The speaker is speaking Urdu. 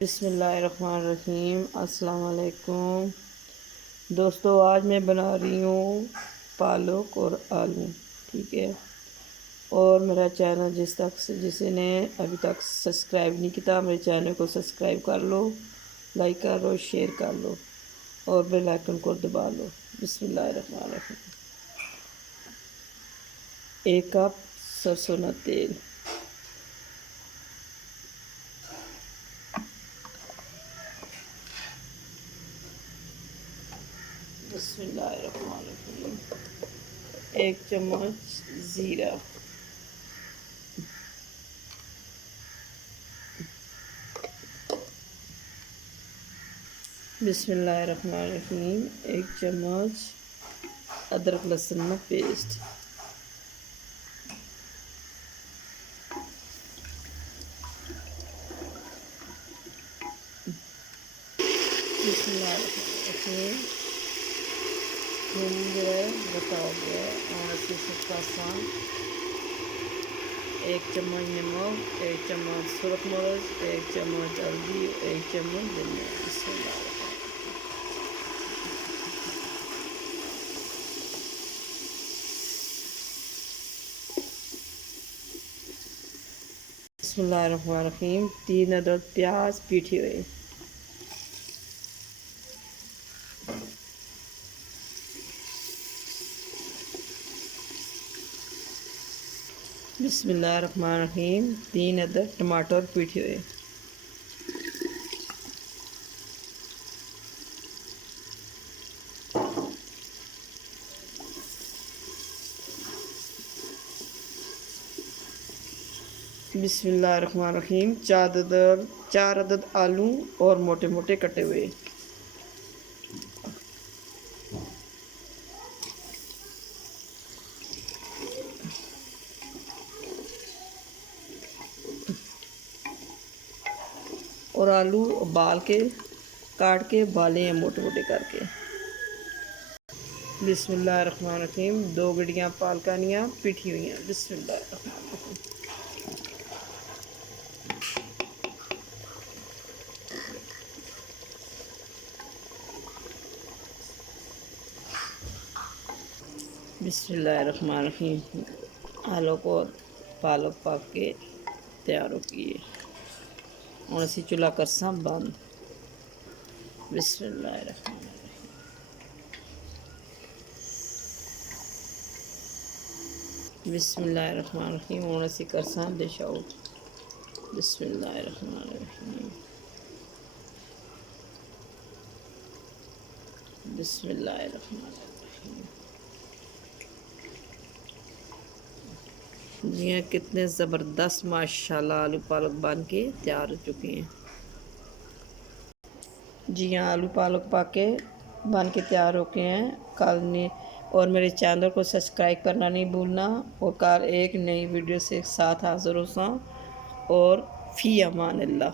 بسم اللہ الرحمن الرحیم۔ السلام علیکم دوستو، آج میں بنا رہی ہوں پالک اور آلو، ٹھیک ہے۔ اور میرا چینل جس نے ابھی تک سبسکرائب نہیں کیا، میرے چینل کو سبسکرائب کر لو، لائک کر لو، شیئر کر لو اور بیل آئیکن کو دبا لو۔ بسم اللہ الرحمن الرحیم۔ 1 کپ سرسوں کا تیل، بسم اللہ الرحمن الرحیم۔ 1 چمچ زیرہ، بسم اللہ الرحمن الرحیم۔ 1 چمچ ادرک لہسن کا پیسٹ، بسم اللہ الرحمن الرحیم۔ بتاؤ گیا اور اسی سکا سا 1 چمچ نمک، 1 چمچ سرخ مرچ، 1 چمچ ہلدی، 1 چمچ دھنیا۔ بسم اللہ بسم اللہ الرحمن الرحیم۔ 3 عدد پیاز پیٹھی ہوئے، بسم اللہ الرحمن الرحیم۔ 3 عدد ٹماٹر پیٹھی ہوئے، بسم اللہ الرحمن الرحیم۔ 4 عدد آلو اور موٹے موٹے کٹے ہوئے، اور آلو ابال کے کاٹ کے بالے ہیں موٹے موٹے کر کے۔ بسم اللہ الرحمن الرحیم۔ 2 گڈیاں پالکانیاں پیٹھی ہوئی ہیں، بسم اللہ الرحمن الرحیم۔ بسم اللہ الرحمن الرحیم۔ آلو کو پالک پاک کے تیار ہو کیے، اور اسی چولہا کرساں بند۔ بسم اللہ الرحمن الرحیم۔ بسم اللہ الرحمن الرحیم۔ اور اسی کرساں ڈش آؤٹ۔ بسم اللہ الرحمن الرحیم۔ بسم اللہ الرحمن الرحیم۔ جی ہاں، کتنے زبردست ماشاءاللہ آلو پالک بن کے تیار ہو چکے ہیں۔ جی ہاں، آلو پالک پا کے بن کے تیار ہو کے ہیں اور میرے چینل کو سبسکرائب کرنا نہیں بھولنا، اور کل ایک نئی ویڈیو سے ساتھ حاضر ہو سا، اور فی امان اللہ۔